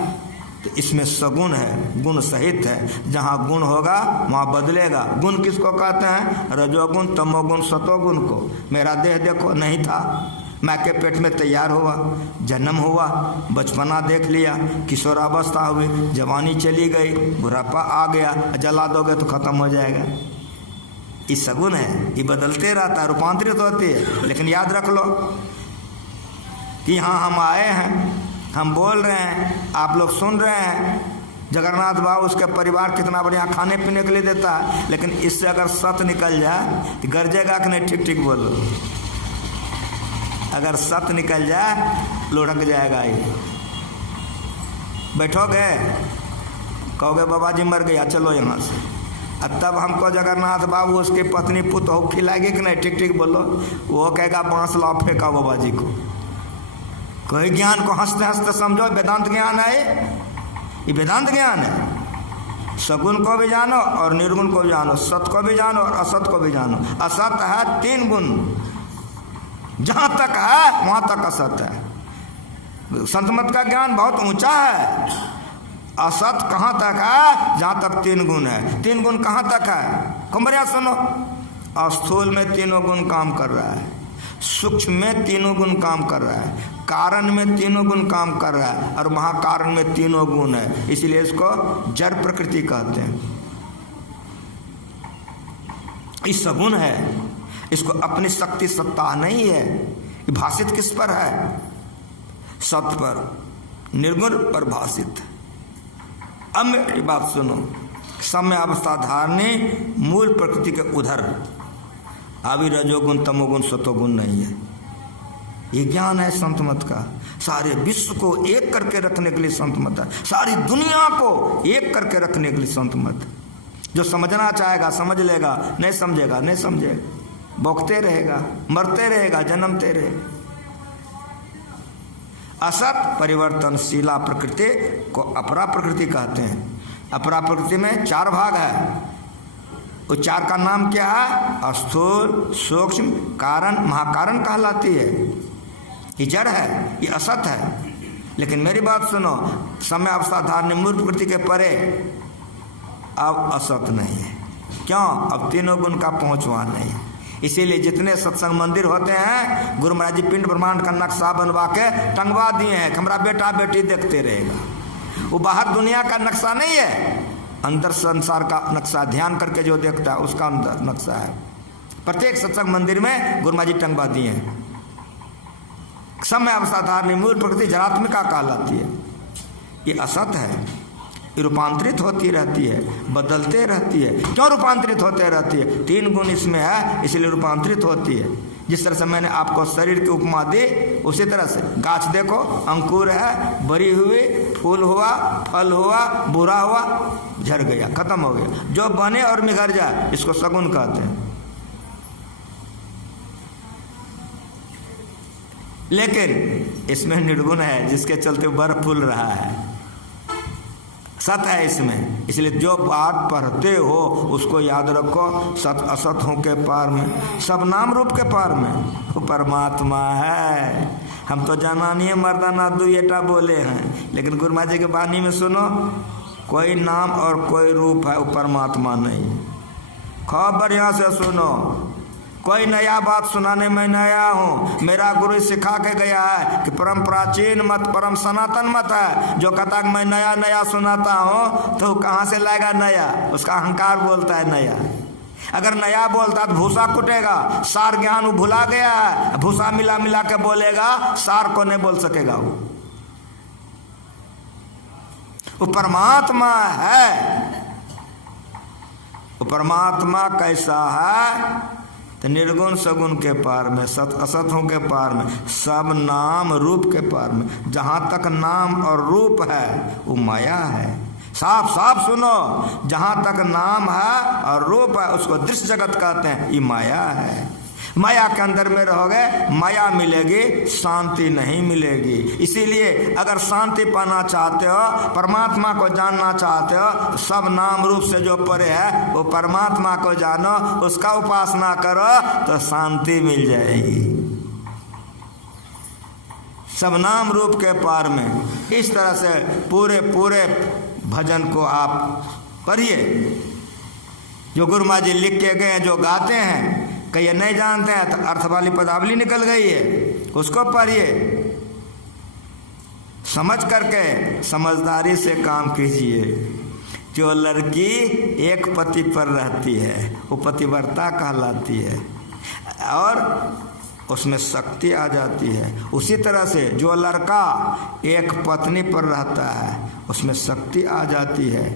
तो इसमें सगुण है, गुण सहित है। जहाँ गुण होगा वहाँ बदलेगा। गुण किसको कहते हैं? रजोगुण, तमोगुण, सतोगुण को। मेरा देह देखो, नहीं था, माँ के पेट में तैयार हुआ, जन्म हुआ, बचपना देख लिया, किशोरावस्था हुई, जवानी चली गई, बुढ़ापा आ गया, जला दोगे तो खत्म हो जाएगा। ये सगुण है, ये बदलते रहता है, रूपांतरित होती है। लेकिन याद रख लो कि हाँ हम आए हैं, हम बोल रहे हैं, आप लोग सुन रहे हैं। जगन्नाथ बाबू उसके परिवार कितना बढ़िया खाने पीने के लिए देता है, लेकिन इससे अगर सत निकल जाए तो गरजेगा कि नहीं? ठीक ठीक बोलो। अगर सत निकल जाए लुढ़क जाएगा। ये बैठोगे, कहोगे बाबा जी मर गया, चलो यहाँ से। तब हमको जगन्नाथ बाबू उसकी पत्नी पुत्र हो खिलाएगी कि नहीं? ठीक ठीक बोलो। वो कहेगा बांस लाओ फेंका बाबा जी को। कोई ज्ञान को हंसते हंसते समझो, वेदांत ज्ञान है ये, वेदांत ज्ञान है। सगुण को भी जानो और निर्गुण को भी जानो, सत को भी जानो और असत को भी जानो। असत है 3 गुण, जहां तक है वहां तक असत है। संत मत का ज्ञान बहुत ऊंचा है। असत कहां तक है? जहां तक 3 गुण है। 3 गुण कहां तक है? कमरिया सुनो, स्थूल में 3 गुण काम कर रहा है, सूक्ष्म में 3 गुण काम कर रहा है, कारण में 3 गुण काम कर रहा है, और महाकारण में 3 गुण है। इसलिए इसको जड़ प्रकृति कहते हैं। ये सगुण है, इसको अपनी शक्ति सत्ता नहीं है। ये भाषित किस पर है? सत्य पर, निर्गुण पर भाषित। अब मेरी बात सुनो, सम्य अवस्था धारणी मूल प्रकृति के उधर। अभी रजोगुण, तमोगुण, सतोगुण नहीं है। ये ज्ञान है संत मत का। सारे विश्व को एक करके रखने के लिए संत मत है, सारी दुनिया को एक करके रखने के लिए संत मत। जो समझना चाहेगा समझ लेगा, नहीं समझेगा नहीं समझेगा, भोगते रहेगा, मरते रहेगा, जन्मते रहेगा। असत परिवर्तनशीला प्रकृति को अपरा प्रकृति कहते हैं। अपरा प्रकृति में 4 भाग है। उस 4 का नाम क्या है? स्थूल, सूक्ष्म, कारण, महाकारण कहलाती है। ये जड़ है, ये असत है। लेकिन मेरी बात सुनो, समय अवस्था धारणी मूल प्रकृति के परे अब असत नहीं है। क्यों? अब तीनों गुण का पहुंचवा नहीं है। इसीलिए जितने सत्संग मंदिर होते हैं, गुरु महाराज जी पिंड ब्रह्मांड का नक्शा बनवा के टंगवा दिए हैं, हमारा बेटा बेटी देखते रहेगा। वो बाहर दुनिया का नक्शा नहीं है, अंदर संसार का नक्शा, ध्यान करके जो देखता है उसका अंदर नक्शा है। प्रत्येक सत्संग मंदिर में गुरु महाराज जी टंगवा दिए हैं। समय अवस्था धारणी मूल प्रकृति जड़ात्मिका कहलाती है। ये असत है, रूपांतरित होती रहती है, बदलते रहती है। क्यों रूपांतरित होते रहती है? 3 गुण इसमें है, इसलिए रूपांतरित होती है। जिस तरह से मैंने आपको शरीर की उपमा दी, उसी तरह से गाछ देखो, अंकुर है, बड़ी हुई, फूल हुआ, फल हुआ, बुरा हुआ, झड़ गया, खत्म हो गया। जो बने और बिगड़ जाए इसको सगुन कहते हैं। लेकिन इसमें निर्गुण है, जिसके चलते बर्फ फूल रहा है। सत है इसमें, इसलिए जो बात पढ़ते हो उसको याद रखो। सत असत हो के पार में, सब नाम रूप के पार में वो परमात्मा है। हम तो जाना नहीं है मर्दाना दुएटा बोले हैं, लेकिन गुरु महाराज जी के वाणी में सुनो, कोई नाम और कोई रूप है, वो परमात्मा नहीं। खूब बढ़िया से सुनो, कोई नया बात सुनाने में नया हूँ। मेरा गुरु सिखा के गया है कि परम प्राचीन मत, परम सनातन मत है। जो कहता है मैं नया नया सुनाता हूँ, तो कहाँ से लाएगा नया? उसका अहंकार बोलता है नया। अगर नया बोलता तो भूसा कुटेगा, सार ज्ञान वो भुला गया है। भूसा मिला मिला के बोलेगा, सार को नहीं बोल सकेगा। वो परमात्मा है। वो परमात्मा कैसा है? तो निर्गुण सगुण के पार में, सत असतों के पार में, सब नाम रूप के पार में। जहाँ तक नाम और रूप है वो माया है। साफ साफ सुनो, जहाँ तक नाम है और रूप है उसको दृश्य जगत कहते हैं, ये माया है। माया के अंदर में रहोगे, माया मिलेगी, शांति नहीं मिलेगी। इसीलिए अगर शांति पाना चाहते हो, परमात्मा को जानना चाहते हो, सब नाम रूप से जो परे है वो परमात्मा को जानो, उसका उपासना करो तो शांति मिल जाएगी। सब नाम रूप के पार में। इस तरह से पूरे पूरे भजन को आप पढ़िए। जो गुरु महाराज जी लिख के गए, जो गाते हैं, कहीं नहीं जानते हैं तो अर्थ वाली पदावली निकल गई है, उसको पढ़िए। समझ करके समझदारी से काम कीजिए। जो लड़की एक पति पर रहती है वो पतिव्रता कहलाती है और उसमें शक्ति आ जाती है। उसी तरह से जो लड़का एक पत्नी पर रहता है उसमें शक्ति आ जाती है,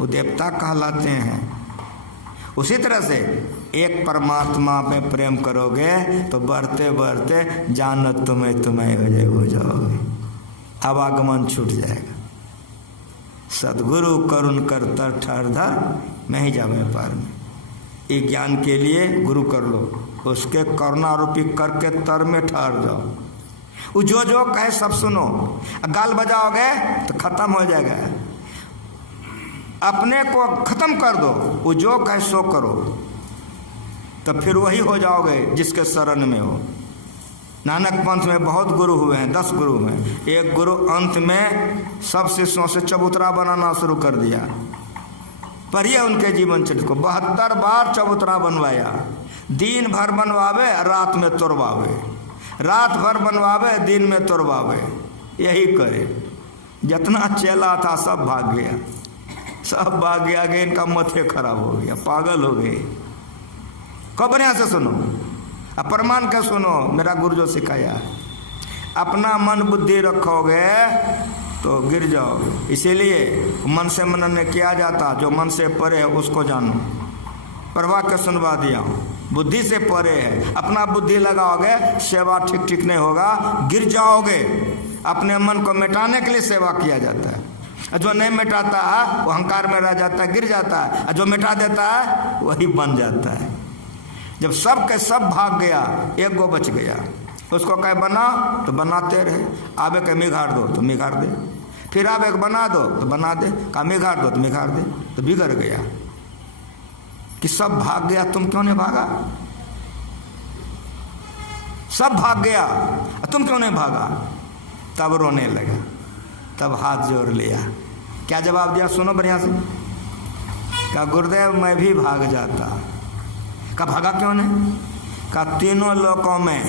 वो देवता कहलाते हैं। उसी तरह से एक परमात्मा में प्रेम करोगे तो बढ़ते बढ़ते जानत तुम्हें हो जाओगे, आवागमन छूट जाएगा। सदगुरु करुण कर तर ठहर धर, मैं ही जावे पार में। ये ज्ञान के लिए गुरु कर लो, उसके करुणा रूपी करके तर में ठहर जाओ। वो जो जो कहे सब सुनो, गाल बजाओगे तो खत्म हो जाएगा। अपने को खत्म कर दो, वो जो कहे सो करो, तो फिर वही हो जाओगे जिसके शरण में हो। नानक पंथ में बहुत गुरु हुए हैं, 10 गुरु हैं। एक गुरु अंत में सब शिष्यों से चबूतरा बनाना शुरू कर दिया। पढ़िए उनके जीवन चरित्र को, 72 बार चबूतरा बनवाया। दिन भर बनवावे, रात में तोड़वावे, रात भर बनवावे, दिन में तोड़वावे। यही करे। जितना चेला था सब भाग गया, सब भाग गया। इनका मथे खराब हो गया, पागल हो गए। खूब बढ़िया से सुनो, अब प्रमाण का सुनो, मेरा गुरु जो सिखाया। अपना मन बुद्धि रखोगे तो गिर जाओगे। इसीलिए मन से मनन में किया जाता, जो मन से परे है उसको जानो। परवाह के सुनवा दिया, बुद्धि से परे है। अपना बुद्धि लगाओगे, सेवा ठीक नहीं होगा, गिर जाओगे। अपने मन को मिटाने के लिए सेवा किया जाता है। जो नहीं मिटाता है वो अहंकार में रह जाता है, गिर जाता है, और जो मिटा देता है वही बन जाता है। जब सब के सब भाग गया, एक गो बच गया, उसको कहे बना तो बनाते रहे। आप एक मिगाड़ दो तो मिगाड़ दे, फिर आप एक बना दो तो बना दे, का मिगाड़ दो तो मिगाड़ दे, तो बिगड़ गया कि सब भाग गया, तुम क्यों नहीं भागा? सब भाग गया, तुम क्यों नहीं भागा? तब रोने लगा, तब हाथ जोड़ लिया। क्या जवाब दिया? सुनो बढ़िया से। का गुरुदेव मैं भी भाग जाता। का भागा क्यों नहीं? का तीनों लोकों में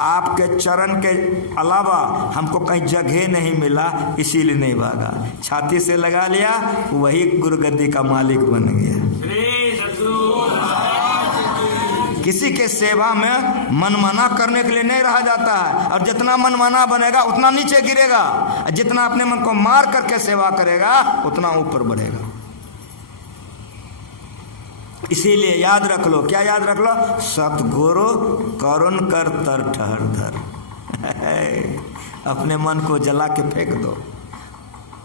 आपके चरण के अलावा हमको कहीं जगह नहीं मिला, इसीलिए नहीं भागा। छाती से लगा लिया, वही गुरुगद्दी का मालिक बन गया। किसी के सेवा में मनमाना करने के लिए नहीं रहा जाता है, और जितना मनमाना बनेगा उतना नीचे गिरेगा, और जितना अपने मन को मार करके सेवा करेगा उतना ऊपर बढ़ेगा। इसीलिए याद रख लो, क्या याद रख लो? सतगुरु करुण कर तर ठहर धर। अपने मन को जला के फेंक दो,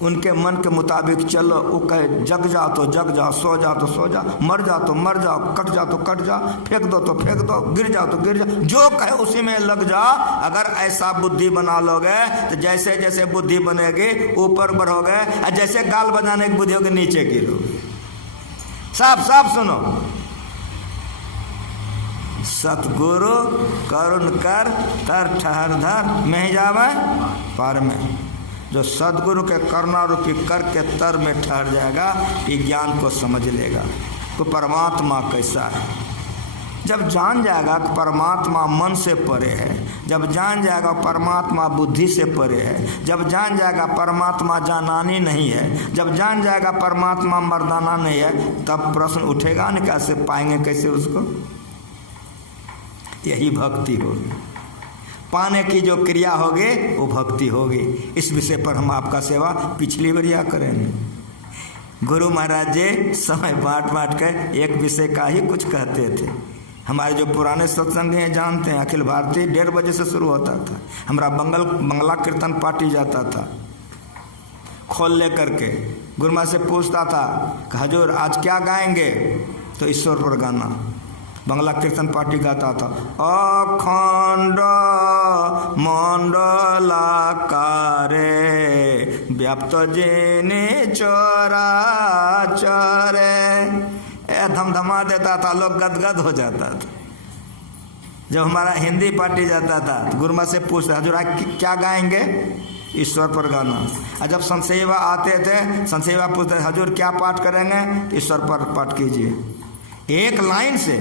उनके मन के मुताबिक चलो। वो कहे जग जाओ तो जग जाओ, सो जाओ तो सो जाओ, मर जाओ तो मर जाओ, कट जाओ तो कट जाओ, फेंक दो तो फेंक दो, गिर जाओ तो गिर जाओ, जो कहे उसी में लग जाओ। अगर ऐसा बुद्धि बना लोगे तो जैसे जैसे बुद्धि बनेगी ऊपर बढ़ोगे, और जैसे गाल बजाने की बुद्धि होगी नीचे गिरोगे। साफ साफ सुनो, सतगुरु करुण कर तर ठहर धर, में ही जावे पार में। जो सदगुरु के करुणा रूपी कर के तर में ठहर जाएगा, ये ज्ञान को समझ लेगा तो परमात्मा कैसा है। जब जान जाएगा कि परमात्मा मन से परे है, जब जान जाएगा परमात्मा बुद्धि से परे है, जब जान जाएगा परमात्मा जानानी नहीं है, जब जान जाएगा परमात्मा मर्दाना नहीं है, तब प्रश्न उठेगा न कैसे पाएंगे, कैसे उसको? यही भक्ति होगी। पाने की जो क्रिया होगी वो भक्ति होगी। इस विषय पर हम आपका सेवा पिछली बार करेंगे। गुरु महाराज जी समय बांट बांट कर एक विषय का ही कुछ कहते थे। हमारे जो पुराने सत्संग हैं जानते हैं, अखिल भारतीय 1:30 बजे से शुरू होता था। हमारा बंगला कीर्तन पार्टी जाता था खोल ले करके। गुरु महाराज से पूछता था कि हजूर आज क्या गाएंगे? तो ईश्वर पर गाना। बंगला कीर्तन पार्टी गाता था, अखंड मंडलाकारे व्याप्त जिने चरा चरे, धमधमा देता था, लोग गदगद हो जाता था। जब हमारा हिंदी पार्टी जाता था तो गुरुमा से पूछता, हजूर क्या गाएंगे? ईश्वर पर गाना। और जब संसेवा आते थे, संसेवा पूछते, हजूर क्या पाठ करेंगे? तो ईश्वर पर पाठ कीजिए, एक लाइन से।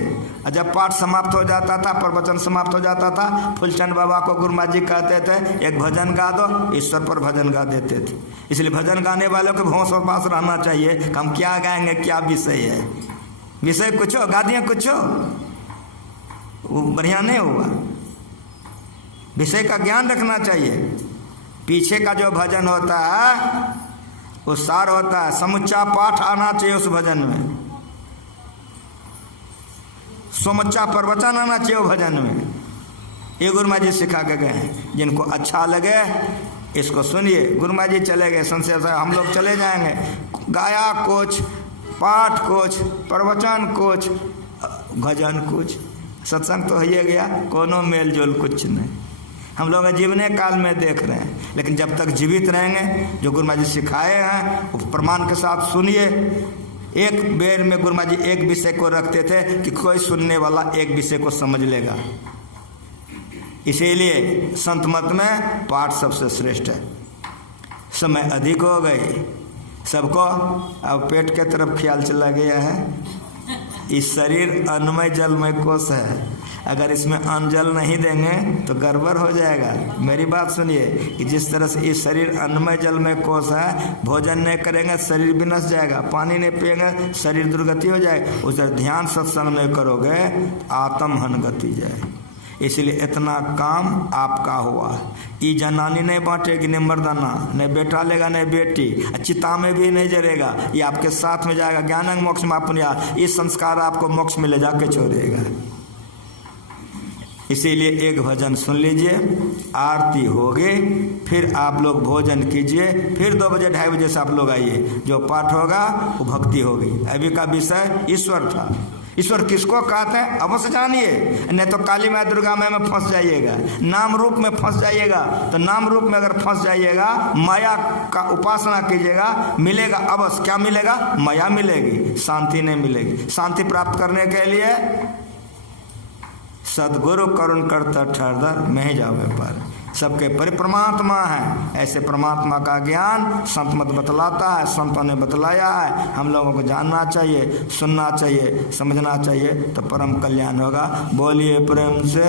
जब पाठ समाप्त हो जाता था, प्रवचन समाप्त हो जाता था, फुलचंद बाबा को गुरुमा जी कहते थे एक भजन गा दो, ईश्वर पर भजन गा देते थे। इसलिए भजन गाने वालों के होश और पास रहना चाहिए। हम क्या गाएंगे, क्या विषय है? विषय कुछ हो, गा दिए कुछ हो, वो बढ़िया नहीं होगा। विषय का ज्ञान रखना चाहिए। पीछे का जो भजन होता है वो सार होता है, समुच्चा पाठ आना चाहिए उस भजन में, समुच्चा प्रवचन आना चाहिए भजन में। ये गुरुमा जी सिखा के गए। जिनको अच्छा लगे इसको सुनिए। गुरुमा जी चले गए संशय, हम लोग चले जाएंगे। गाया कुछ, पाठ कुछ, प्रवचन कुछ, भजन कुछ, सत्संग तो है गया, कोनो मेल जोल कुछ नहीं। हम लोग जीवने काल में देख रहे हैं, लेकिन जब तक जीवित रहेंगे जो गुरुमा जी सिखाए हैं वो प्रमाण के साथ सुनिए। एक बेर में गुरुमा जी एक विषय को रखते थे कि कोई सुनने वाला एक विषय को समझ लेगा। इसीलिए संत मत में पाठ सबसे श्रेष्ठ है। समय अधिक हो गई सबको, अब पेट के तरफ ख्याल चला गया है। इस शरीर अन्नमय जलमय कोश है, अगर इसमें अन्न जल नहीं देंगे तो गड़बड़ हो जाएगा। मेरी बात सुनिए कि जिस तरह से इस शरीर अन्नमय जलमय कोश है, भोजन नहीं करेंगे शरीर विनष्ट जाएगा, पानी नहीं पिएंगे शरीर दुर्गति हो जाएगा। उस तरह ध्यान सत्संग नहीं करोगे आत्म हन गति जाए। इसलिए इतना काम आपका हुआ। ये जनानी नहीं बांटेगी, नहीं मर्दाना, नहीं बेटा लेगा नहीं बेटी, चिता में भी नहीं जरेगा, ये आपके साथ में जाएगा। ज्ञानंग मोक्ष में अपन, ये संस्कार आपको मोक्ष में ले जाके छोड़ेगा। इसीलिए एक भजन सुन लीजिए, आरती होगी, फिर आप लोग भोजन कीजिए, फिर 2 बजे 2:30 बजे से आप लोग आइए। जो पाठ होगा वो भक्ति होगी। अभी का विषय ईश्वर था। ईश्वर किसको कहते हैं अवश्य जानिए, नहीं तो काली माँ दुर्गा माँ में फंस जाइएगा, नाम रूप में फंस जाइएगा। तो नाम रूप में अगर फंस जाइएगा, माया का उपासना कीजिएगा, मिलेगा अवश्य। क्या मिलेगा? माया मिलेगी, शांति नहीं मिलेगी। शांति प्राप्त करने के लिए सदगुरु करुण करता ठहरदर में ही जावे पर। सबके परिप्रमात्मा है, ऐसे परमात्मा का ज्ञान संत मत बतलाता है, संतों ने बतलाया है। हम लोगों को जानना चाहिए, सुनना चाहिए, समझना चाहिए, तो परम कल्याण होगा। बोलिए प्रेम से।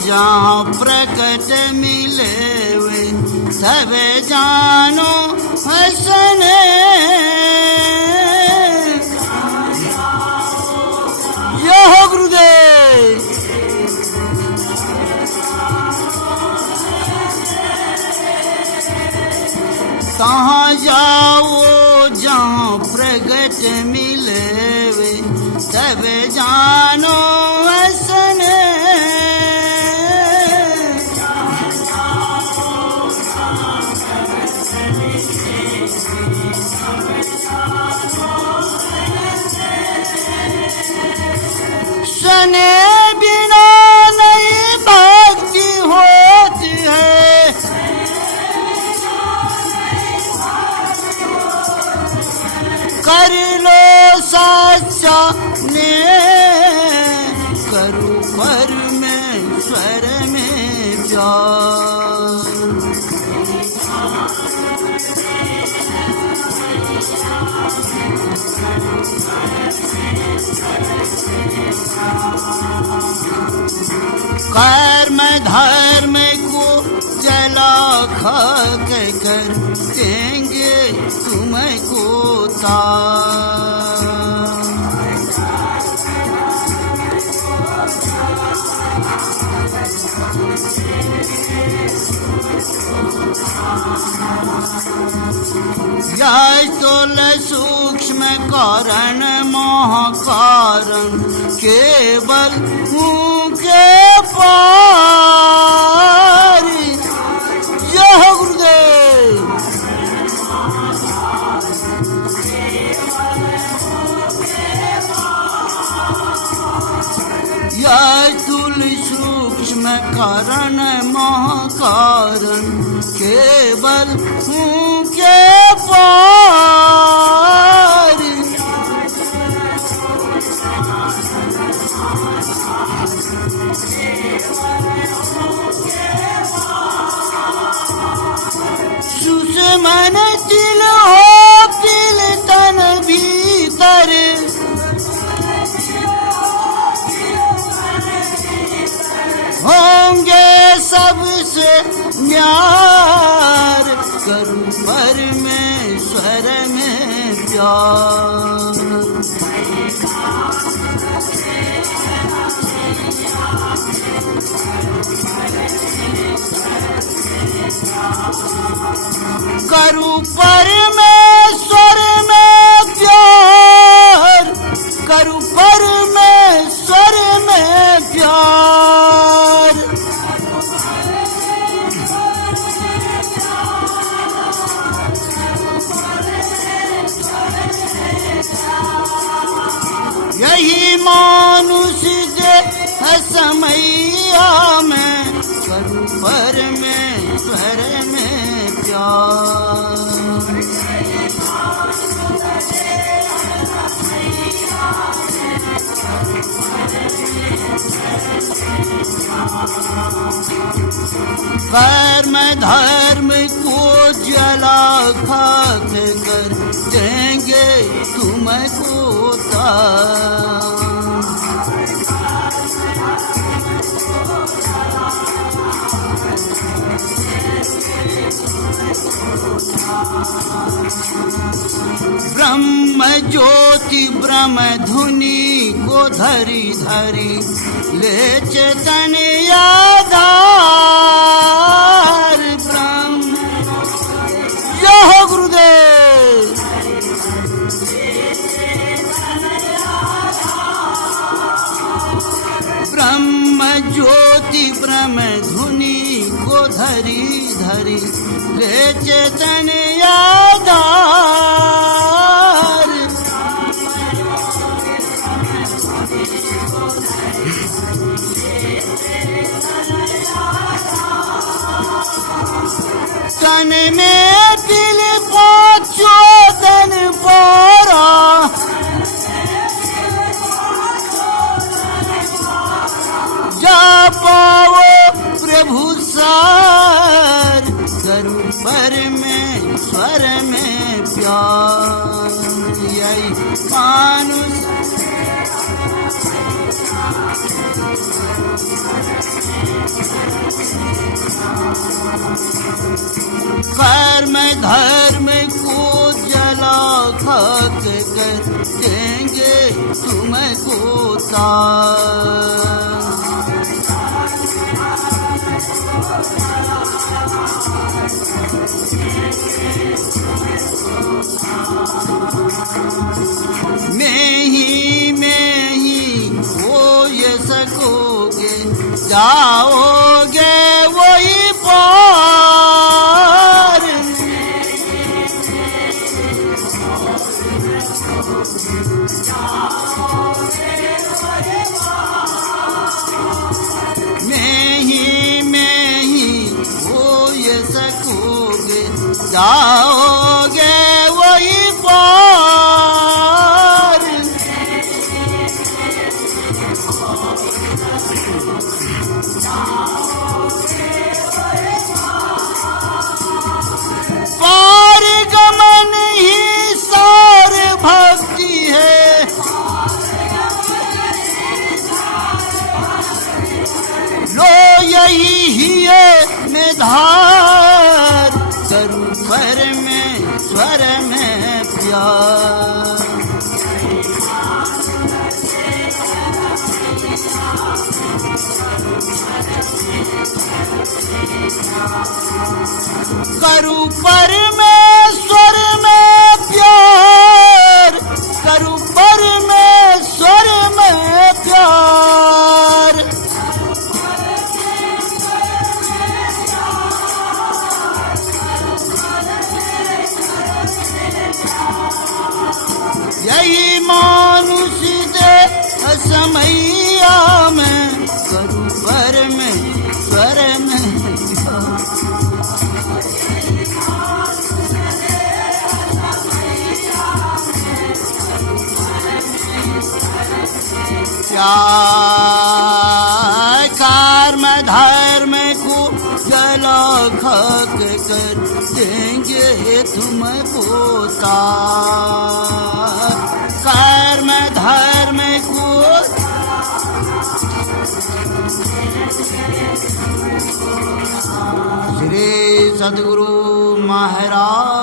जहाँ प्रकट मिले वे सब जानो हसने, यह गुरुदेव। कहाँ जाओ जहाँ प्रकट मिले वे सब जानो हसने, सने बिना नहीं भक्ति होती है, कर लो सच्चा ने करूँ परमेश्वर में प्यार। कर्म धर्म को जला खाक कर देंगे तुमको तार। यह स्थूल सूक्ष्म कारण महाकारण केवल उनके पार। यह गुरुदेव यह स्थूल सूक्ष्म कारण महाकारण केवल उनके पार। सुषमन तिल हो तिल तन भीतर होंगे सबसे न्यार। करूं परमेश्वर में प्यार। करूं परमेश्वर में प्यार। करूं परमेश्वर में प्यार। यही मानुष दे समैया में करूं परमेश्वर में प्यार। कर्म धर्म को जला खाक कर देंगे तुमको तार। ब्रह्म ज्योति ब्रह्म धुनि को धरी धरी ले चेतन आधार। ब्रह्म यह गुरुदेव ब्रह्म ज्योति ब्रह्म धुनि को धरी धरी ले चेतन आधार। तन में दिल पाँचों तन पारा। जा पाओ प्रभु सार। करूं परमेश्वर में प्यार। यही मानुष कर्म धर्म को जला खाक कर देंगे तुमको तार। में ही हो ये सकोगे जाओगे वही पार। में ही हो ये सकोगे जाओगे वही पार। पार गमन ही सार भक्ति यही मानुष दे समैया में करूं पर में क्या कर्म धर्म को जला खाक कर देंगे तुम पोता कर्म धर्म को श्री सद्गुरु महाराज